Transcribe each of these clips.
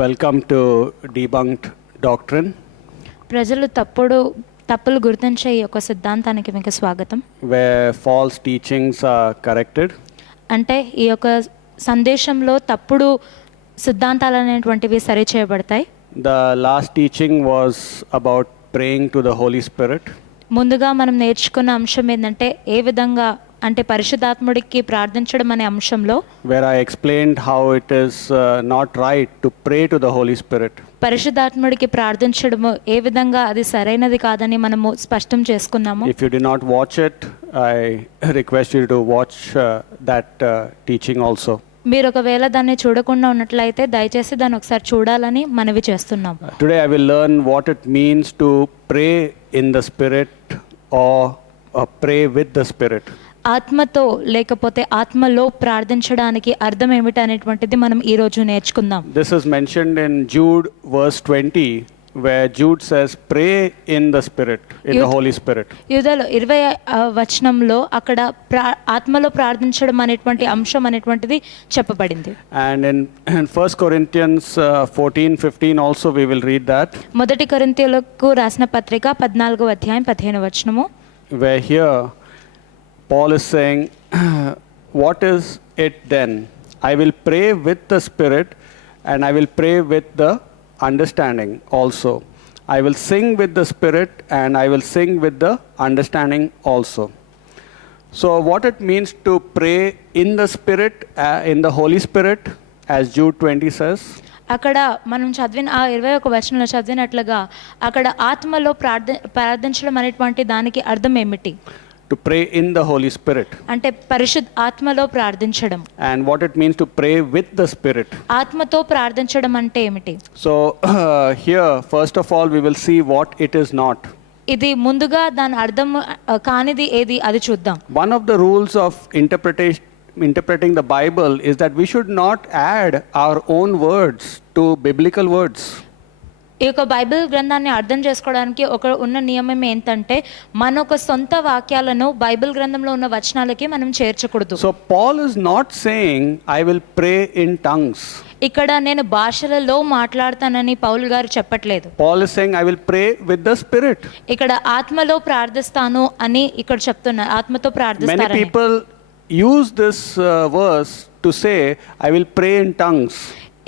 Welcome to Debunked Doctrine, ప్రజలు తప్పులు గుర్తించే ఈ యొక్క సిద్ధాంతానికి మీకు స్వాగతం. where false teachings are corrected. అంటే ఈ యొక్క సందేశంలో తప్పుడు సిద్ధాంతాలు అనేటువంటివి సరిచేయబడతాయి. The last teaching was about praying to the Holy Spirit. ముందుగా మనం నేర్చుకున్న అంశం ఏంటంటే ఏ విధంగా అంటే పరిశుద్ధాత్ముడికి ప్రార్థించడం అనే అంశంలో Where I explained how it is not right to pray to the Holy Spirit. పరిశుద్ధాత్ముడికి ప్రార్థించడము ఏ విధంగా అది సరైనది కాదని మనము స్పష్టం చేసుకున్నాము. If you did not watch it, I request you to watch that teaching also. మీరు ఒకవేళ దాన్ని చూడకుండా ఉన్నట్లయితే దయచేసి దాన్ని ఒకసారి చూడాలని మనవి చేస్తున్నాం. Today I will learn what it means to pray in the Spirit or pray with the Spirit. ఆత్మతో లేకపోతే ఆత్మలో ప్రార్థించడానికి అర్థం ఏమిటి అనేటువంటిది మనం ఈ రోజు నేర్చుకుందాం. This is mentioned in Jude verse 20, where Jude says, pray in the Spirit, in the Holy Spirit. యూదాలో 20 వచనంలో అక్కడ ఆత్మలో ప్రార్థించడం అనేటువంటి అంశం అనేటువంటిది చెప్పబడింది. And in 1 Corinthians 14-15 also we will read that. మొదటి కొరింథీయులకు రాసిన పత్రిక 14వ అధ్యాయం 15వ వచనము. Where here Paul is saying, what is it then? I will pray with the Spirit and I will pray with the understanding also. I will sing with the Spirit and I will sing with the understanding also. So what it means to pray in the Spirit, in the Holy Spirit, as Jude 20 says. అక్కడ మనం చదివిన ఆ 21 వచనంలో చదివినట్లుగా అక్కడ ఆత్మలో ప్రార్థించడం అనేటువంటి దానికి అర్థం ఏమిటి? To pray in the Holy Spirit. అంటే పరిశుద్ధ ఆత్మలో ప్రార్థించడం. And what it means to pray with the Spirit. ఆత్మతో ప్రార్థించడం అంటే ఏమిటి? So here first of all we will see what it is not. ఇది ముందుగా దాని అర్థం కానిది ఏది అది చూద్దాం. One of the rules of interpreting the Bible is that we should not add our own words to biblical words. ఈ యొక్క బైబిల్ గ్రంథాన్ని అర్థం చేసుకోవడానికి ఉన్న నియమం ఏంటంటే మన ఒక సొంత వాక్యాలను బైబిల్ గ్రంథంలో ఉన్న వచనాలకి మనం చేర్చకూడదు. So Paul is not saying I will pray in tongues. ఇక్కడ నేను భాషలలో మాట్లాడతానని పౌలు గారు చెప్పట్లేదు. Paul is saying I will pray with the Spirit. ఇక్కడ ఆత్మలో ప్రార్థిస్తాను అని ఇక్కడ చెప్తున్నారు. ఆత్మతో ప్రార్థిస్తారని. Many people use this verse to say I will pray in tongues.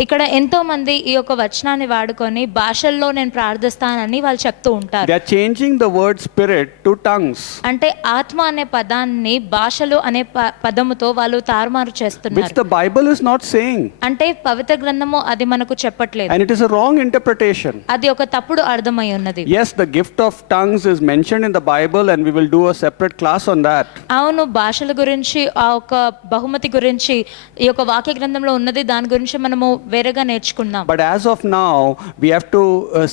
ఇక్కడ ఎంతో మంది ఈ యొక్క వచనాన్ని వాడుకొని భాషల్లో నేను ప్రార్థిస్తానని వాళ్ళు చెప్తూ ఉంటారు. They are changing the word spirit to tongues. అంటే ఆత్మ అనే పదాన్ని భాషలు అనే పదముతో వాళ్ళు తారుమారు చేస్తున్నారు. Which the Bible is not saying. అంటే పవిత్ర గ్రంథము అది మనకు చెప్పట్లేదు. And it is a wrong interpretation. అది ఒక తప్పుడు అర్థమై ఉన్నది. Yes, the gift of tongues is mentioned in the Bible and we will do a separate class on that. అవును, భాషల గురించి ఆ ఒక బహుమతి గురించి ఈ యొక్క వాక్య గ్రంథంలో ఉన్నది, దాని గురించి మనము వేరేగా నేర్చుకుందాం. But as of now we have to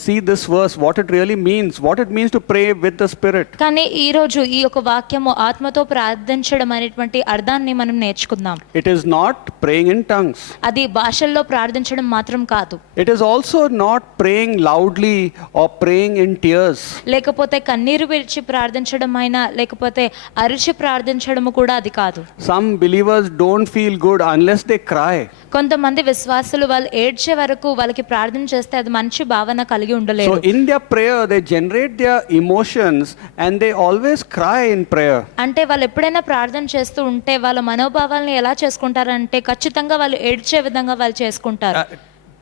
see this verse, what it really means, what it means to pray with the Spirit. కానీ ఈ రోజు ఈ యొక్క వాక్యము ఆత్మతో ప్రార్థించడం అనేటువంటి అర్థాన్ని మనం నేర్చుకుందాం. It is not praying in tongues. అది భాషల్లో ప్రార్థించడం మాత్రం కాదు. It is also not praying loudly or praying in tears. లేకపోతే కన్నీరు విడిచి ప్రార్థించడం అయినా లేకపోతే అరిచి ప్రార్థించడము కూడా అది కాదు. Some believers don't feel good unless they cry. కొంతమంది విశ్వాసులు వాళ్ళు ఏడ్చే వరకు వాళ్ళకి ప్రార్థన చేస్తే అది మంచి భావన కలిగి ఉండలేరు. So in their prayer they generate their emotions and they always cry in prayer. అంటే వాళ్ళు ఎప్పుడైనా ప్రార్థన చేస్తూ ఉంటే వాళ్ళ మనోభావాలను ఎలా చేసుకుంటారంటే ఖచ్చితంగా వాళ్ళు ఏడ్చే విధంగా వాళ్ళు చేసుకుంటారు.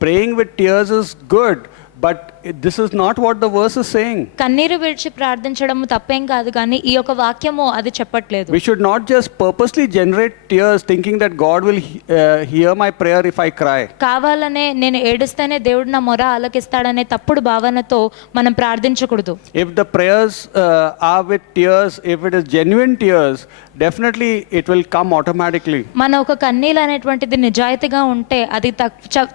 Praying with tears is good, but this is not what the verse is saying. కన్నీరు విడిచి ప్రార్థించడం తప్పేం కాదు, కానీ ఈ యొక్క వాక్యము అది చెప్పట్లేదు. We should not just purposely generate tears thinking that God will hear my prayer if I cry. కావాలనే నేను ఏడుస్తేనే దేవుడు నా మొర ఆలకిస్తాడనే తప్పుడు భావనతో మనం ప్రార్థించకూడదు. If the prayers are with tears, if it is genuine tears, definitely it will come automatically. మన ఒక కన్నీళ్ళు అనేటువంటిది నిజాయితీగా ఉంటే అది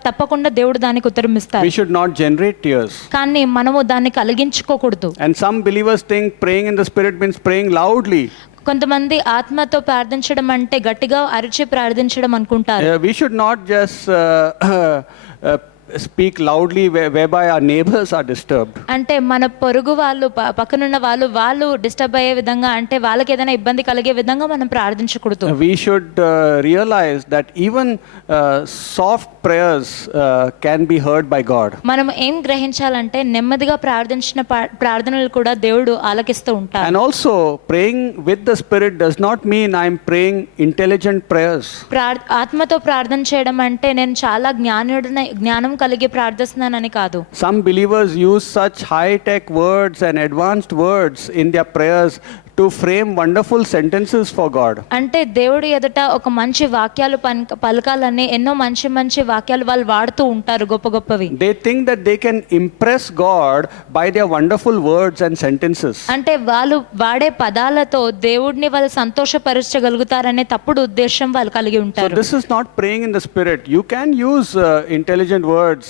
తప్పకుండా దేవుడు దానికి ఉత్తరం ఇస్తారు. We should not generate tears. కానీ మనము దాన్ని కలిగించుకోకూడదు. And some believers think praying in the Spirit means praying loudly. కొంతమంది ఆత్మతో ప్రార్థించడం అంటే గట్టిగా అరిచి ప్రార్థించడం అనుకుంటారు. We should not just speak loudly whereby our neighbors are disturbed. అంటే మన పొరుగు వాళ్ళు పక్కనున్న వాళ్ళు డిస్టర్బ్ అయ్యే విధంగా, అంటే వాళ్ళకి ఏదైనా ఇబ్బంది కలిగే విధంగా మనం ప్రార్థించకూడదు. We should realize that even soft prayers can be heard by God. మనం ఏం గ్రహించాలంటే నెమ్మదిగా ప్రార్థించిన ప్రార్థనలు కూడా దేవుడు ఆలకిస్తూ ఉంటారు. And also praying with the Spirit does not mean I'm praying intelligent prayers. ఆత్మతో ప్రార్థన చేయడం అంటే నేను చాలా జ్ఞానం కలిగి ప్రార్థిస్తున్నానని కాదు. Some believers use such high-tech words and advanced words in their prayers to frame wonderful sentences for God. అంటే దేవుడి ఎదుట ఒక మంచి వాక్యాలు పలకాలని ఎన్నో మంచి వాక్యాలు వాళ్ళు వాడుతూ ఉంటారు, గొప్పవి. They think that they can impress God by their wonderful words and sentences. అంటే వాళ్ళు వాడే పదాలతో దేవుడిని వాళ్ళు సంతోషపరచగలుగుతారనే తప్పుడు ఉద్దేశం వాళ్ళు కలిగి So ఉంటారు. this is not praying in the Spirit. You can use intelligent words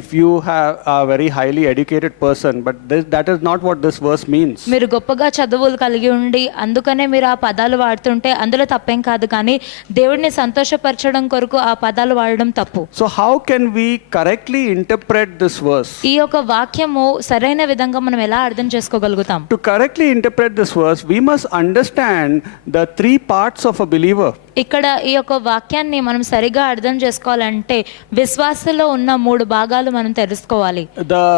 if you have a very highly educated person, but that is not what this verse means. మీరు గొప్పగా చదువులు కలిగి ఉండి అందుకనే మీరు ఆ పదాలు వాడుతుంటే అందులో తప్పేం కాదు, కానీ దేవుడిని సంతోషపరచడం కొరకు ఆ పదాలు వాడడం తప్పు. So how can we correctly interpret this verse? ఈ యొక్క వాక్యము సరైన విధంగా మనం ఎలా అర్థం చేసుకోగలుగుతాం? To correctly interpret this verse, we must understand the three parts of a believer. ఇక్కడ ఈ యొక్క వాక్యాన్ని మనం సరిగా అర్థం చేసుకోవాలంటే విశ్వాసంలో ఉన్న 3 భాగాలు మనం తెలుసుకోవాలి. The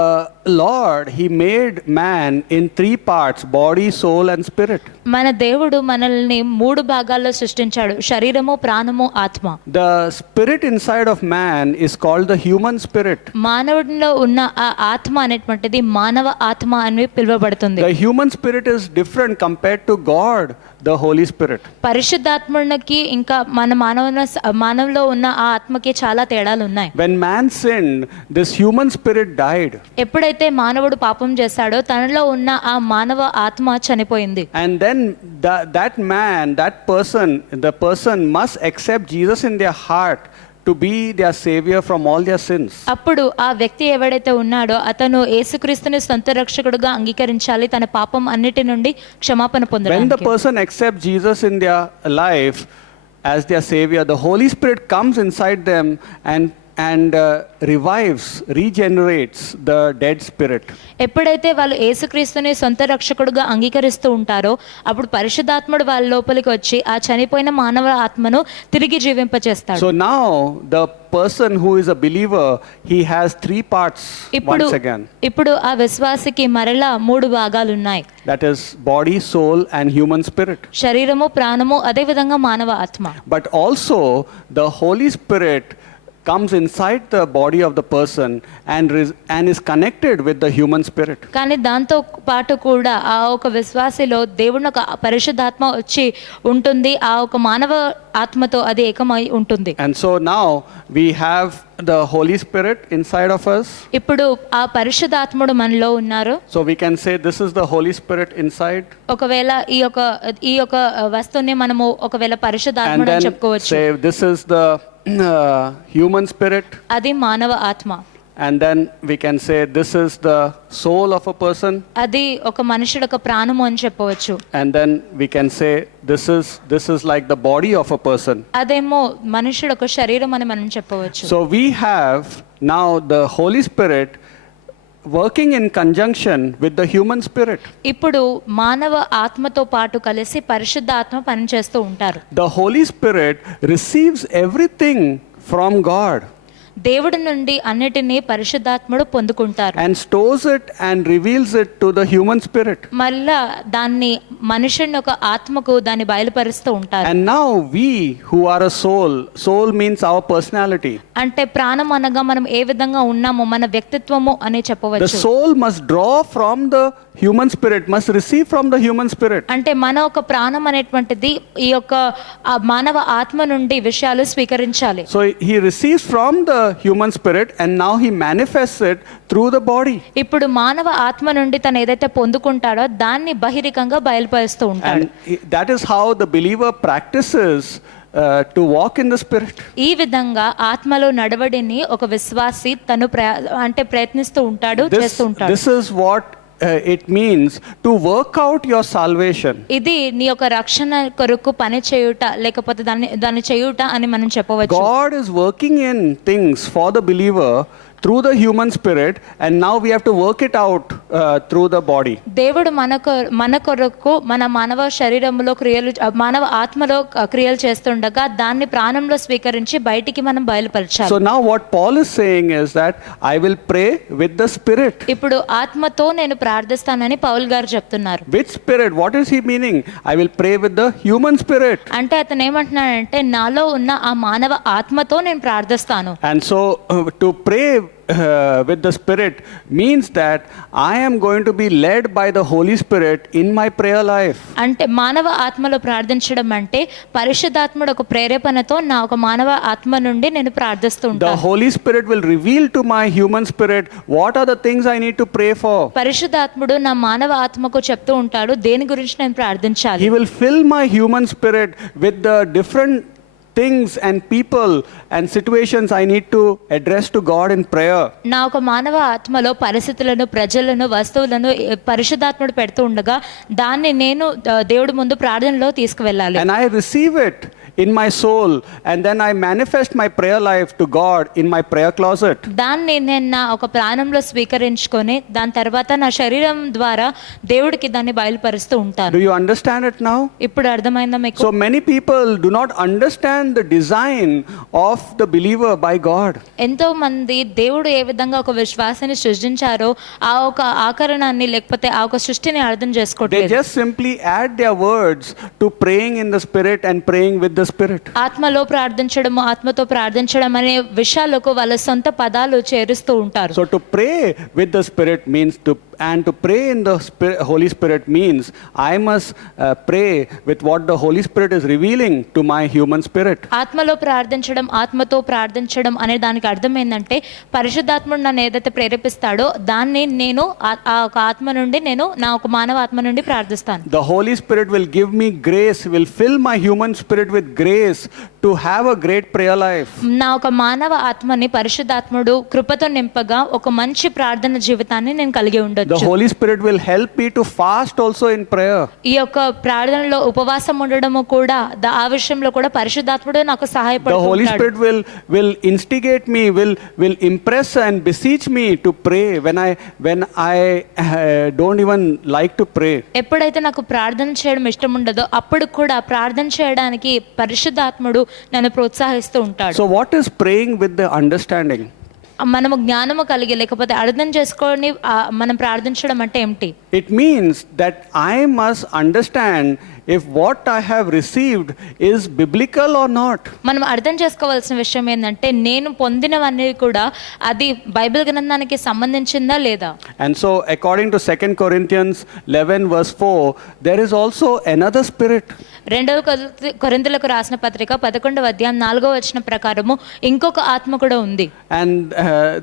Lord, He made man in 3 parts: body, soul and spirit. మన దేవుడు మనల్ని 3 భాగాల్లో సృష్టించాడు: శరీరము, ప్రాణము, ఆత్మ. The spirit inside of man is called the human spirit. మానవుడిలో ఉన్న ఆ ఆత్మ అనేటువంటిది మానవ ఆత్మ అని పిలువబడుతుంది. The human spirit is different compared to God, the Holy Spirit. పరిశుద్ధాత్మకి ఇంకా మన మానవులో ఉన్న ఆ ఆత్మకి చాలా తేడాలు ఉన్నాయి. When man sinned, this human spirit died. ఎప్పుడైతే మానవుడు పాపం చేశాడో తనలో ఉన్న ఆ మానవ ఆత్మ చనిపోయింది. And then the person must accept Jesus in their heart to be their savior from all their sins. అప్పుడు ఆ వ్యక్తి ఎవడైతే ఉన్నాడో అతను యేసుక్రీస్తుని సొంత రక్షకుడుగా అంగీకరించాలి, తన పాపం అన్నిటి నుండి క్షమాపణ When the పొందడానికి. person accepts Jesus in their life as their savior, the Holy Spirit comes inside them and revives, regenerates the dead spirit. ఎప్పుడైతే వాళ్ళు యేసుక్రీస్తుని సొంత రక్షకుడుగా అంగీకరిస్తూ ఉంటారో అప్పుడు పరిశుద్ధాత్ముడు వాళ్ళ లోపలికి వచ్చి ఆ చనిపోయిన మానవ ఆత్మను తిరిగి జీవింపచేస్తాడు. So now the person who is a believer, he has 3 parts once again. ఇప్పుడు ఆ విశ్వాసికి మరలా 3 భాగాలు ఉన్నాయి. That is body, soul and human spirit. శరీరము, ప్రాణము, అదే విధంగా మానవ ఆత్మ. But also the Holy Spirit comes inside the body of the person and is connected with the human spirit. కానీ దాంతో పాటు కూడా ఆ ఒక విశ్వాసిలో దేవుని ఒక పరిశుద్ధాత్మ వచ్చి ఉంటుంది, ఆ ఒక మానవ ఆత్మతో అది ఏకమై ఉంటుంది. And so now we have the Holy Spirit inside of us. ఇప్పుడు ఆ పరిశుద్ధాత్ముడు మనలో ఉన్నారు. So we can say this is the Holy Spirit inside. ఒకవేళ ఈ యొక్క వస్తువుని మనము ఒకవేళ And పరిశుద్ధాత్ముడు అని then చెప్పుకోవచ్చు. say this is the human spirit. అది మానవ ఆత్మ. And then we can say this is the soul of a person. అది ఒక మనుషుడు ఒక ప్రాణము అని చెప్పవచ్చు. And then we can say this is like the body of a person. అదేమో మనుషుడు ఒక శరీరం అని మనం చెప్పవచ్చు. So we have now the Holy Spirit working in conjunction with the human spirit. ఇప్పుడు మానవ ఆత్మతో పాటు కలిసి పరిశుద్ధ ఆత్మ పనిచేస్తూ ఉంటారు. The Holy Spirit receives everything from God దేవుడి నుండి అన్నిటినీ పరిశుద్ధాత్ముడు పొందుకుంటారు. and stores it and reveals it to the human spirit. మళ్ళా దాన్ని మనుషుని ఒక ఆత్మకు దాన్ని బయలుపరుస్తూ ఉంటారు. And now we who are a soul means our personality. అంటే ప్రాణం అనగా మనం ఏ విధంగా ఉన్నామో మన వ్యక్తిత్వము అని The చెప్పవచ్చు. soul must draw from the human spirit, must receive from the human spirit. అంటే మన ఒక ప్రాణం అనేటువంటిది ఈ యొక్క ఆ మానవ ఆత్మ నుండి విషయాలు స్వీకరించాలి. So he receives from the human spirit and now he manifests it through the body. ఇప్పుడు మానవ ఆత్మ నుండి తను ఏదైతే పొందుకుంటాడో దాన్ని బహిరంగంగా బయలుపరుస్తూ ఉంటాడు. And that is how the believer practices to walk in the spirit. ఈ విధంగా ఆత్మలో నడవడిని ఒక విశ్వాసి తను ప్రయత్నిస్తూ ఉంటాడు, చేస్తూ ఉంటాడు. This is what it means to work out your salvation. ఇది నీ యొక్క రక్షణ కొరకు పని చేయుట లేకపోతే దాన్ని చేయుట అని మనం చెప్పవచ్చు. God is working in things for the believer through the human spirit, and now we have to work it out through the body. దేవుడు మన కొరకు మన మానవ శరీరంలో క్రియలు మానవ ఆత్మలో క్రియలు చేస్తుండగా దాన్ని ప్రాణంలో స్వీకరించి బయటికి మనం బయలుపరచాలి. So now what Paul is saying is that I will pray with the spirit. ఇప్పుడు ఆత్మతో నేను ప్రార్థిస్తానని పౌల్ గారు చెప్తున్నారు. Which spirit? What is he meaning? I will pray with the human spirit. అంటే అతను ఏమంటున్నాడంటే నాలో ఉన్న ఆ మానవ ఆత్మతో నేను ప్రార్థిస్తాను. And so to pray with the spirit means that I am going to be led by the Holy Spirit in my prayer life. అంటే మానవ ఆత్మలో ప్రార్థించడం అంటే పరిశుద్ధాత్ముడు ఒక ప్రేరేపణతో నా ఒక మానవ ఆత్మ నుండి నేను ప్రార్థిస్తూ The ఉంటాను. Holy Spirit will reveal to my human spirit what are the things I need to pray for. పరిశుద్ధాత్ముడు నా మానవ ఆత్మకు చెప్తూ ఉంటాడు దేని గురించి నేను ప్రార్థించాలి. He will fill my human spirit with the different things and people and situations I need to address to God in prayer. నా ఒక మానవ ఆత్మలో పరిస్థితులను ప్రజలను వస్తువులను పరిశుద్ధాత్ముడు పెడుతూ ఉండగా దాన్ని నేను దేవుడి ముందు ప్రార్థనలో తీసుకువెళ్ళాలి. And I receive it in my soul, and then I manifest my prayer life to God in my prayer closet. దాన్ని నేను నా ఒక ప్రాణంలో స్వీకరించుకొని దాని తర్వాత నా శరీరం ద్వారా దేవుడికి దాన్ని బయలుపరుస్తూ ఉంటాను. Do you understand it now? ఇప్పుడు అర్థమైందా మీకు? So many people do not understand the design of the believer by God. ఎంతో మంది దేవుడు ఏ విధంగా ఒక విశ్వాసాన్ని సృష్టించారో ఆ ఒక ఆకరణాన్ని లేకపోతే ఆ ఒక సృష్టిని అర్థం They చేసుకోవట్లేదు. just simply add their words to praying in the spirit and praying with the spirit. ఆత్మలో ప్రార్థించడము ఆత్మతో ప్రార్థించడం అనే విషయాలకు వాళ్ళ సొంత పదాలు చేరుస్తూ ఉంటారు. So to pray with the spirit means to pray in the Holy Spirit means I must pray with what the Holy Spirit is revealing to my human spirit. ఆత్మలో ప్రార్థించడం ఆత్మతో ప్రార్థించడం అనే దానికి అర్థం ఏంటంటే పరిశుద్ధాత్ముడు నన్ను ఏదైతే ప్రేరేపిస్తాడో దాన్ని నేను ఆ ఒక ఆత్మ నుండి నేను నా ఒక మానవ ఆత్మ నుండి ప్రార్థిస్తాను. The Holy Spirit will give me grace, will fill my human spirit with grace to have a great prayer life. నా ఒక మానవ ఆత్మని పరిశుద్ధాత్ముడు కృపతో నింపగా ఒక మంచి ప్రార్థన జీవితాన్ని నేను కలిగి ఉండొచ్చు. The Holy Spirit will help me to fast also in prayer. ఈ యొక్క ప్రార్థనలో ఉపవాసం ఉండడము కూడా ఆ విషయంలో కూడా పరిశుద్ధాత్ముడు నాకు The Holy సహాయపడుతుంటాడు. Spirit will instigate me, will impress and beseech me to pray when I don't even like to pray. ఎప్పుడైతే నాకు ప్రార్థన చేయడం ఇష్టం ఉండదో అప్పుడు కూడా ప్రార్థన చేయడానికి పరిశుద్ధాత్ముడు నన్ను ప్రోత్సహిస్తూ ఉంటాడు. So what is praying with the understanding? మనము జ్ఞానము కలిగి లేకపోతే అర్థం చేసుకొని మనం ప్రార్థించడం అంటే ఏమిటి? It means that I must understand if what I have received is biblical or not. మనం అర్థం చేసుకోవాల్సిన విషయం ఏంటంటే నేను పొందినవన్నీ కూడా అది బైబిల్ గ్రంథానికి సంబంధించిందా లేదా. And so according to 2 Corinthians 11 verse 4, there is also another spirit. రెండవ కొరింథీయులకు రాసిన పత్రిక 11వ అధ్యాయం 4వ వచనం ప్రకారము ఇంకొక ఆత్మ కూడా ఉంది. And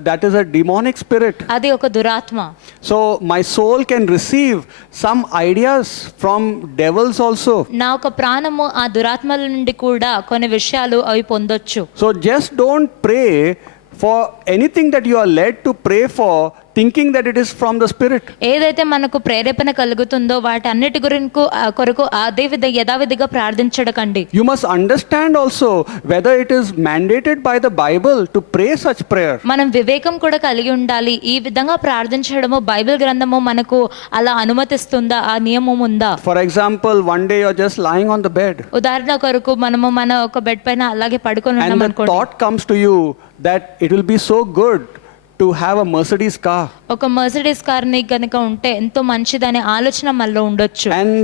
that is a demonic spirit. అది ఒక దురాత్మ. So my soul can receive some ideas from devils also. నా ఒక ప్రాణము ఆ దురాత్మల నుండి కూడా కొన్ని విషయాలు అవి పొందొచ్చు. So just don't pray for anything that you are led to pray for thinking that it is from the spirit. ఏదైతే మనకు ప్రేరేపణ కలుగుతుందో వాటన్నిటి కొరకు అదే యథావిధిగా ప్రార్థించడకండి. You must understand also whether it is mandated by the Bible to pray such prayer. మనం వివేకం కూడా కలిగి ఉండాలి. ఈ విధంగా ప్రార్థించడము బైబిల్ గ్రంథము మనకు అలా అనుమతిస్తుందా, ఆ నియమం ఉందా? For example, one day you're just lying on the bed ఉదాహరణ కొరకు మనము మన ఒక బెడ్ పైన అలాగే పడుకొని and ఉన్నాం the అనుకోండి. thought comes to you that it will be so good to have a Mercedes car. ఒక మర్సిడీస్ కార్ ని కనుక ఉంటే ఎంతో మంచిదనే ఆలోచన మనలో ఉండొచ్చు. And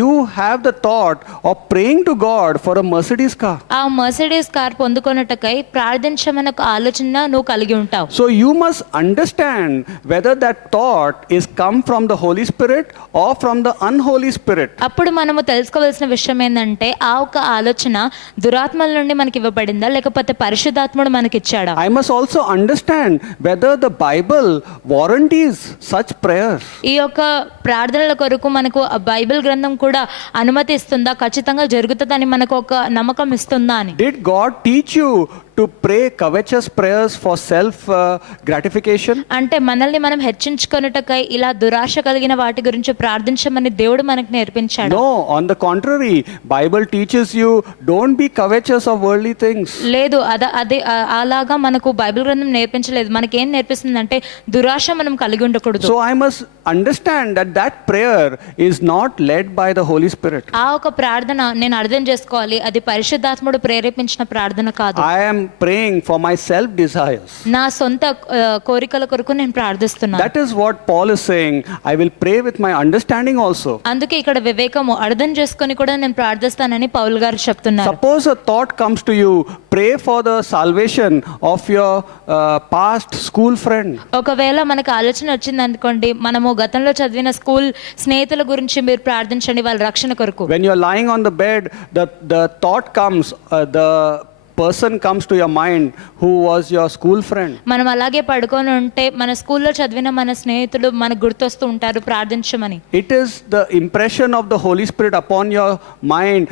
you have the thought of praying to God for a Mercedes car. ఆ మర్సిడీస్ కార్ పొందుకొనుటకై ప్రార్థించమని ఒక ఆలోచన నువ్వు కలిగి ఉంటావు. So you must understand whether that thought is come from the Holy Spirit or from the unholy spirit. అప్పుడు మనము తెలుసుకోవాల్సిన విషయం ఏంటంటే ఆ ఒక ఆలోచన దురాత్మల నుండి మనకి ఇవ్వబడిందా లేకపోతే పరిశుద్ధాత్ముడు మనకి ఇచ్చాడా? I must also understand whether the Bible warranties such prayers. ఈ యొక్క ప్రార్థనల కొరకు మనకు ఆ బైబిల్ గ్రంథం కూడా అనుమతి ఇస్తుందా, ఖచ్చితంగా జరుగుతుందని మనకు ఒక నమ్మకం ఇస్తుందా అని. Did God teach you to pray covetous prayers for self gratification? అంటే మనల్ని మనం హెచ్చించుకొనుటకై ఇలా దురాశ కలిగిన వాటి గురించి ప్రార్థించమని దేవుడు మనకు నేర్పించాడు. No, on the contrary, Bible teaches you don't be covetous of worldly things. లేదు, అదే అలాగా మనకు బైబిల్ గ్రంథం నేర్పించలేదు. మనకేం నేర్పిస్తుందంటే దురాశ మనం కలిగి ఉండకూడదు. So I must understand that that prayer is not led by the Holy Spirit. ఆ ఒక ప్రార్థన నేను అర్థం చేసుకోవాలి, అది పరిశుద్ధాత్ముడు ప్రేరేపించిన ప్రార్థన కాదు. I am praying for my self desires. నా సొంత కోరికల కొరకు నేను ప్రార్థిస్తున్నాను. That is what Paul is saying. I will pray with my understanding also. అందుకే ఇక్కడ వివేకము అర్థం చేసుకొని కూడా నేను ప్రార్థిస్తానని పౌలు గారు చెప్తున్నారు. Suppose a thought comes to you, pray for the salvation of your past school friend. ఒకవేళ మనకు ఆలోచన వచ్చింది అనుకోండి, మనము గతంలో చదివిన స్కూల్ స్నేహితుల గురించి మీరు ప్రార్థించండి వాళ్ళ రక్షణ కొరకు. When you are lying on the bed, the thought comes, the person comes to your mind who was your school friend. మనం అలాగే పడుకొని ఉంటే మన స్కూల్లో చదివిన మన స్నేహితులు మనకు గుర్తొస్తూ ఉంటారు ప్రార్థించమని. It is the impression of the Holy Spirit upon your mind,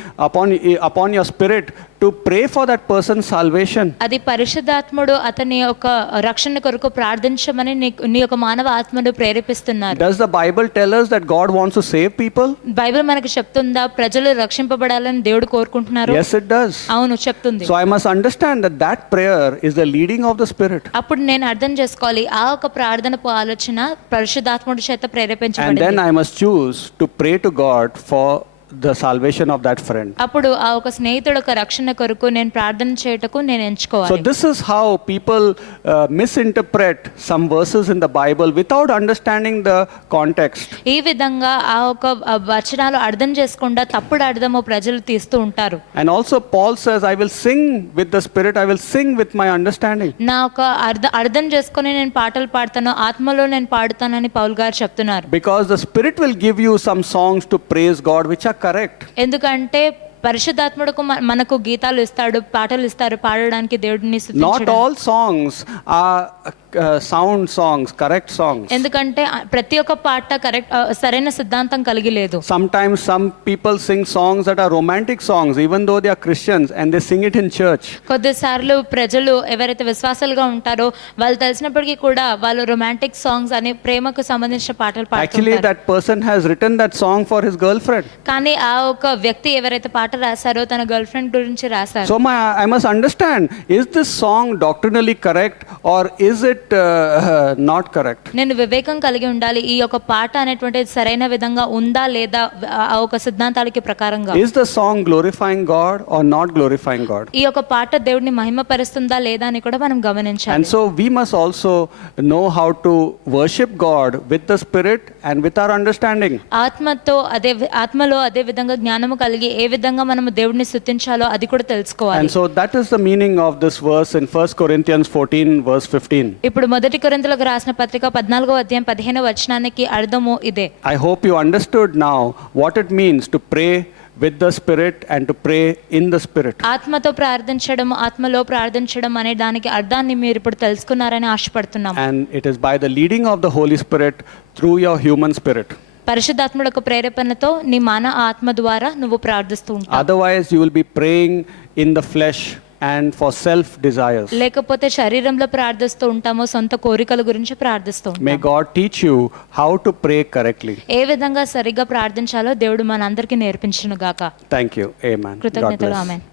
upon your spirit to pray for that person's salvation. అది పరిశుద్ధాత్ముడు అతని యొక్క రక్షణ కొరకు ప్రార్థించమని నీ యొక్క మానవ ఆత్మను ప్రేరేపిస్తున్నారు. Does the Bible tell us that God wants to save people? Bible మనకు చెప్తుందా ప్రజలు రక్షింపబడాలని దేవుడు కోరుకుంటున్నారు? Yes, it does. అవును, చెప్తుంది. So I must understand that that prayer is the leading of the Spirit. అప్పుడు నేను అర్థం చేసుకోవాలి, ఆ ఒక ప్రార్థనపు ఆలోచన పరిశుద్ధాత్ముడి చేత And ప్రేరేపించబడింది. then I must choose to pray to God for the salvation of that friend. అప్పుడు ఆ ఒక స్నేహితుడు యొక్క రక్షణ కొరకు నేను ప్రార్థన చేయటకు నేను So ఎంచుకోవాలి. this is how people misinterpret some verses in the Bible without understanding the context. ఈ విధంగా ఆ ఒక వచనాలు అర్థం చేసుకుండా తప్పుడు అర్థము ప్రజలు తీస్తూ ఉంటారు. And also Paul says, I will sing with the Spirit, I will sing with my understanding. నా ఒక అర్థం చేసుకొని నేను పాటలు పాడతాను, ఆత్మలో నేను పాడుతానని పౌలు గారు చెప్తున్నారు. Because the Spirit will give you some songs to praise God which are correct. ఎందుకంటే పరిశుద్ధాత్ముడుకు మనకు గీతాలు ఇస్తాడు, పాటలు ఇస్తారు పాడడానికి దేవుడిని Not స్తుతించడానికి. all songs are sound songs, correct songs. ఎందుకంటే ప్రతి ఒక్క పాట కరెక్ట్ సరైన సిద్ధాంతం కలిగి లేదు. Sometimes some people sing songs that are romantic songs even though they are Christians and they sing it in church. కొద్దిసార్లు ప్రజలు ఎవరైతే విశ్వాసాలుగా ఉంటారో వాళ్ళు తెలిసినప్పటికీ కూడా వాళ్ళు రొమాంటిక్ సాంగ్స్ అనే ప్రేమకు సంబంధించిన పాటలు Actually పాడుతుంటారు. that person has written that song for his girlfriend. కానీ ఆ ఒక వ్యక్తి ఎవరైతే పాట రాశారో తన గర్ల్ ఫ్రెండ్ గురించి రాశారు. So I must understand, is this song doctrinally correct or is it not correct? నేను వివేకం కలిగి ఉండాలి, ఈ యొక్క పాట అనేటువంటిది సరైన విధంగా ఉందా లేదా ఆ ఒక సిద్ధాంతాలకి ప్రకారంగా. Is the song glorifying God or not glorifying God? ఈ యొక్క పాట దేవుడిని మహిమపరుస్తుందా లేదా అని కూడా మనం గమనించాలి. And so we must also know how to worship God with the Spirit and with our understanding. ఆత్మలో అదే విధంగా జ్ఞానము కలిగి ఏ విధంగా మనము దేవుడిని స్తుతించాలో అది కూడా తెలుసుకోవాలి. And so that is the meaning of this verse in 1 Corinthians 14 verse 15. ఇప్పుడు మొదటి కొరింథీయులకు రాసిన పత్రిక 14వ అధ్యాయం 15వ వచనానికి అర్థము ఇదే. I hope you understood now what it means to pray with the Spirit and to pray in the Spirit. ఆత్మతో ప్రార్థించడం, ఆత్మలో ప్రార్థించడం అనే దానికి అర్థాన్ని మీరు ఇప్పుడు తెలుసుకున్నారని ఆశపడుతున్నాం. And it is by the leading of the Holy Spirit through your human spirit. పరిశుద్ధాత్ముడి యొక్క ప్రేరేపణతో నీ మానవ ఆత్మ ద్వారా నువ్వు ప్రార్థిస్తూ ఉంటావు. Otherwise you will be praying in the flesh and for self desires. లేకపోతే శరీరంలో ప్రార్థిస్తూ ఉంటాము, సొంత కోరికల గురించి ప్రార్థిస్తూ May ఉంటాము. God teach you how to pray correctly. ఏ విధంగా సరిగ్గా ప్రార్థించాలో దేవుడు మనందరికీ నేర్పించును గాక. Thank you. Amen. God కృతజ్ఞతలు. bless. ఆమేన్.